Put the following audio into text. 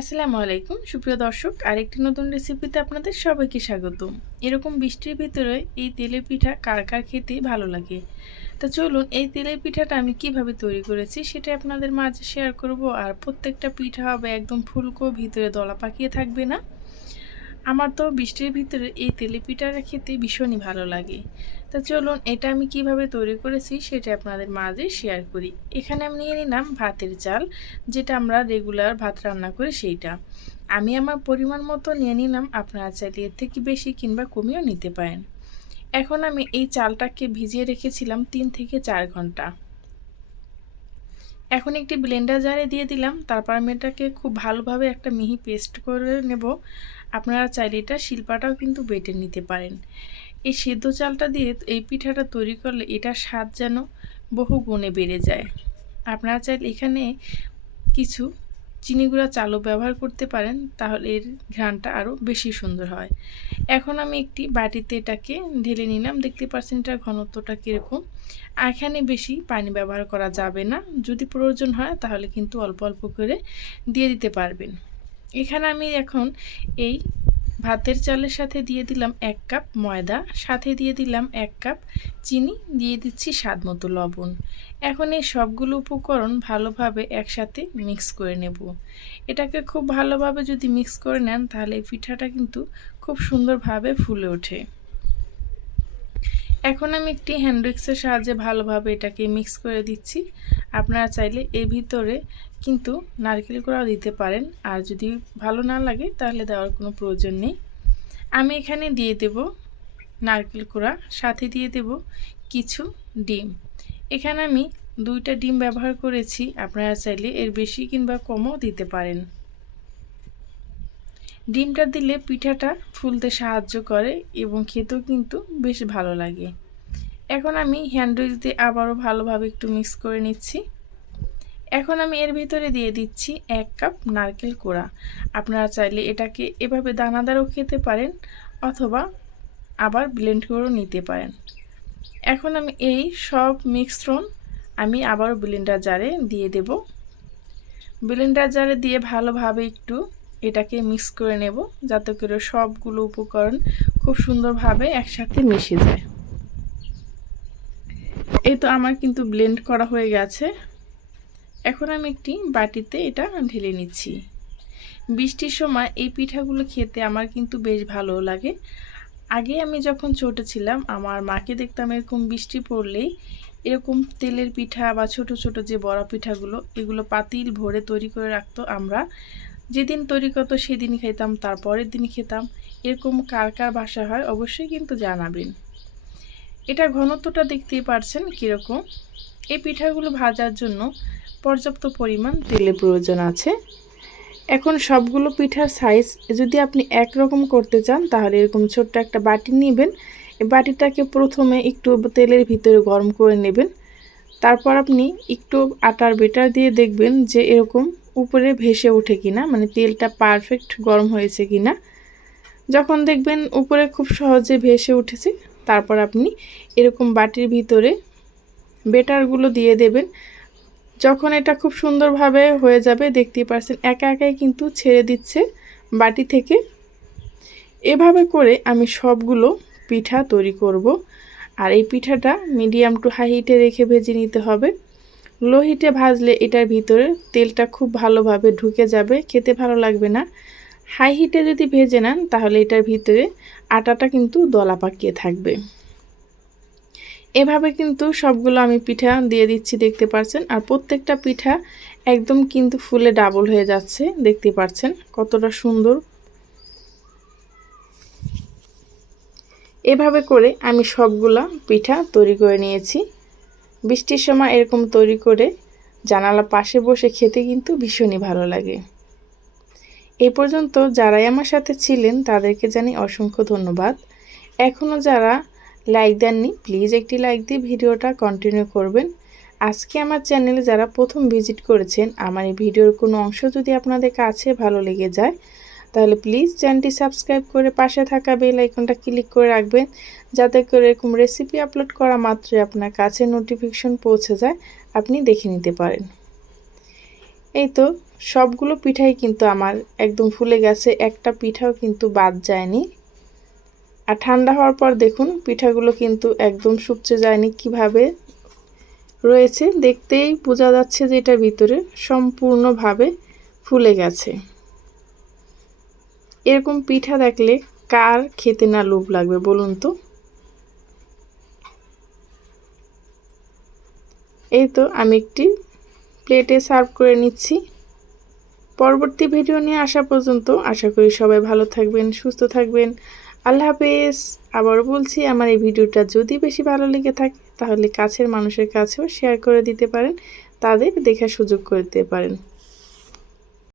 আসসালামু আলাইকুম সুপ্রিয় দর্শক, আরেকটি নতুন রেসিপিতে আপনাদের সবাইকে স্বাগত। এরকম বৃষ্টির ভিতরে এই তেলের পিঠা কার কার খেতে ভালো লাগে। তো চলুন এই তেলের পিঠাটা আমি কিভাবে তৈরি করেছি সেটা আপনাদের মাঝে শেয়ার করব। আর প্রত্যেকটা পিঠা হবে একদম ফুলকো, ভিতরে দলা পাকিয়ে থাকবে না। আমার তো বৃষ্টির ভিতরে এই তেলে পিঠাটা খেতে ভীষণই ভালো লাগে। তো চলুন এটা আমি কিভাবে তৈরি করেছি সেটা আপনাদের মাঝে শেয়ার করি। এখানে আমি নিয়ে নিলাম ভাতের চাল, যেটা আমরা রেগুলার ভাত রান্না করি সেইটা। আমি আমার পরিমাণ মতো নিয়ে নিলাম, আপনারা চাইলে এর থেকে বেশি কিংবা কমিয়েও নিতে পারেন। এখন আমি এই চালটাকে ভিজিয়ে রেখেছিলাম 3 থেকে 4 ঘন্টা। এখন একটি ব্লেন্ডার জারে দিয়ে দিলাম, তারপর আমি এটাকে খুব ভালোভাবে একটা মিহি পেস্ট করে নেব। আপনারা চাইলে এটা শিলপাটাও কিন্তু বেটে নিতে পারেন। এই সেদ্ধ চালটা দিয়ে এই পিঠাটা তৈরি করলে এটার স্বাদ যেন বহু গুণে বেড়ে যায়। আপনারা চাইলে এখানে কিছু চিনি গুঁড়া চালও ব্যবহার করতে পারেন, তাহলে এর ঘ্রাণটা আরও বেশি সুন্দর হয়। এখন আমি একটি বাটিতে এটাকে ঢেলে নিলাম। দেখতে পাচ্ছেন এটার ঘনত্বটা কীরকম। এখানে বেশি পানি ব্যবহার করা যাবে না, যদি প্রয়োজন হয় তাহলে কিন্তু অল্প অল্প করে দিয়ে দিতে পারবেন। এখানে আমি এখন এই ভাতের চালের সাথে দিয়ে দিলাম 1 কাপ ময়দা, সাথে দিয়ে দিলাম 1 কাপ চিনি, দিয়ে দিচ্ছি স্বাদ মতো লবণ। এখন এই সবগুলো উপকরণ ভালোভাবে একসাথে মিক্স করে নেব। এটাকে খুব ভালোভাবে যদি মিক্স করে নেন তাহলে এই পিঠাটা কিন্তু খুব সুন্দরভাবে ফুলে ওঠে। এখন আমি একটি হ্যান্ড উইক্সের সাহায্যে ভালোভাবে এটাকে মিক্স করে দিচ্ছি। আপনারা চাইলে এর ভিতরে কিন্তু নারকেল কোড়াও দিতে পারেন, আর যদি ভালো না লাগে তাহলে দেওয়ার কোনো প্রয়োজন নেই। আমি এখানে দিয়ে দেব নারকেল কোড়া, সাথে দিয়ে দেব কিছু ডিম। এখানে আমি 2টা ডিম ব্যবহার করেছি, আপনারা চাইলে এর বেশি কিংবা কমও দিতে পারেন। ডিমটা দিলে পিঠাটা ফুলতে সাহায্য করে এবং খেতেও কিন্তু বেশ ভালো লাগে। এখন আমি হ্যান্ড উইক্স দিয়ে আবারও ভালোভাবে একটু মিক্স করে নিচ্ছি। এখন আমি এর ভিতরে দিয়ে দিচ্ছি 1 কাপ নারকেল কোড়া। আপনারা চাইলে এটাকে এভাবে দানাদারও খেতে পারেন, অথবা আবার ব্লেন্ড করেও নিতে পারেন। এখন আমি এই সব মিশ্রণ আমি আবারও ব্লেন্ডার জারে দিয়ে দেব। ব্লেন্ডার জারে দিয়ে ভালোভাবে একটু এটাকে মিক্স করে নেব, যাতে করে সবগুলো উপকরণ খুব সুন্দরভাবে একসাথে মিশে যায়। এই তো আমার কিন্তু ব্লেন্ড করা হয়ে গেছে। এখন আমি একটি বাটিতে এটা ঢেলে নিচ্ছি। বৃষ্টির সময় এই পিঠাগুলো খেতে আমার কিন্তু বেশ ভালো লাগে। আগে আমি যখন ছোট ছিলাম আমার মাকে দেখতাম এরকম বৃষ্টি পড়লেই এরকম তেলের পিঠা বা ছোট ছোট যে বড় পিঠাগুলো, এগুলো পাতিল ভরে তৈরি করে রাখতো। আমরা যেদিন তৈরি করতো সেদিন খেতাম, তারপরের দিন খেতাম। এরকম কার কার বাসায় হয় অবশ্যই কিন্তু জানাবেন। এটা ঘনত্বটা দেখতেই পারছেন কীরকম। এই পিঠাগুলো ভাজার জন্য পর্যাপ্ত পরিমাণ তেলের প্রয়োজন আছে। এখন সবগুলো পিঠার সাইজ যদি আপনি একরকম করতে চান তাহলে এরকম ছোট্ট একটা বাটি নেবেন। এই বাটিটাকে প্রথমে একটু তেলের ভিতরে গরম করে নেবেন। তারপর আপনি একটু আটার বেটার দিয়ে দেখবেন যে এরকম উপরে ভেসে ওঠে কিনা, মানে তেলটা পারফেক্ট গরম হয়েছে কিনা। যখন দেখবেন উপরে খুব সহজে ভেসে উঠেছে, তারপর আপনি এরকম বাটির ভিতরে বেটারগুলো দিয়ে দেবেন। যখন এটা খুব সুন্দরভাবে হয়ে যাবে, দেখতেই পাচ্ছেন একা একাই কিন্তু ছেড়ে দিচ্ছে বাটি থেকে। এভাবে করে আমি সবগুলো পিঠা তৈরি করব। আর এই পিঠাটা মিডিয়াম টু হাই হিটে রেখে ভেজে নিতে হবে। লো হিটে ভাজলে এটার ভিতরে তেলটা খুব ভালোভাবে ঢুকে যাবে, খেতে ভালো লাগবে না। হাই হিটে যদি ভেজে নেন তাহলে এটার ভিতরে আটাটা কিন্তু দলা পাকিয়ে থাকবে। এভাবে কিন্তু সবগুলো আমি পিঠা দিয়ে দিচ্ছি, দেখতে পাচ্ছেন। আর প্রত্যেকটা পিঠা একদম কিন্তু ফুলে ডাবল হয়ে যাচ্ছে, দেখতে পাচ্ছেন কতটা সুন্দর। এভাবে করে আমি সবগুলা পিঠা তৈরি করে নিয়েছি। বৃষ্টির সময় এরকম তৈরি করে জানালা পাশে বসে খেতে কিন্তু ভীষণই ভালো লাগে। এই পর্যন্ত যারাই আমার সাথে ছিলেন তাদেরকে জানাই অসংখ্য ধন্যবাদ। এখনও যারা লাইক দেননি প্লিজ একটি লাইক দিয়ে ভিডিওটা কন্টিনিউ করবেন। আজকে আমার চ্যানেলে যারা প্রথম ভিজিট করেছেন, আমার এই ভিডিওর কোনো অংশ যদি আপনাদের কাছে ভালো লেগে যায় তাহলে প্লিজ চ্যানেলটি সাবস্ক্রাইব করে পাশে থাকা বেল আইকনটা ক্লিক করে রাখবেন, যাতে করে এরকম রেসিপি আপলোড করা মাত্রই আপনার কাছে নোটিফিকেশন পৌঁছে যায়, আপনি দেখে নিতে পারেন। এই তো সবগুলো পিঠাই কিন্তু আমার একদম ফুলে গেছে, একটা পিঠাও কিন্তু বাদ যায়নি। আর ঠান্ডা হওয়ার পর দেখুন পিঠাগুলো কিন্তু একদম শুকিয়ে যায়নি, কিভাবে রয়েছে দেখতেই বোঝা যাচ্ছে যে এটার ভিতরে সম্পূর্ণভাবে ফুলে গেছে। এরকম পিঠা দেখলে কার খেতে না লোভ লাগবে বলুন তো। এই তো আমি একটি প্লেটে সার্ভ করে নিচ্ছি। পরবর্তী ভিডিও নিয়ে আসা পর্যন্ত আশা করি সবাই ভালো থাকবেন, সুস্থ থাকবেন। আল্লাহ হাফেজ। আবারও বলছি, আমার এই ভিডিওটা যদি বেশি ভালো লেগে থাকে তাহলে কাছের মানুষের কাছেও শেয়ার করে দিতে পারেন, তাদের দেখার সুযোগ করে দিতে পারেন।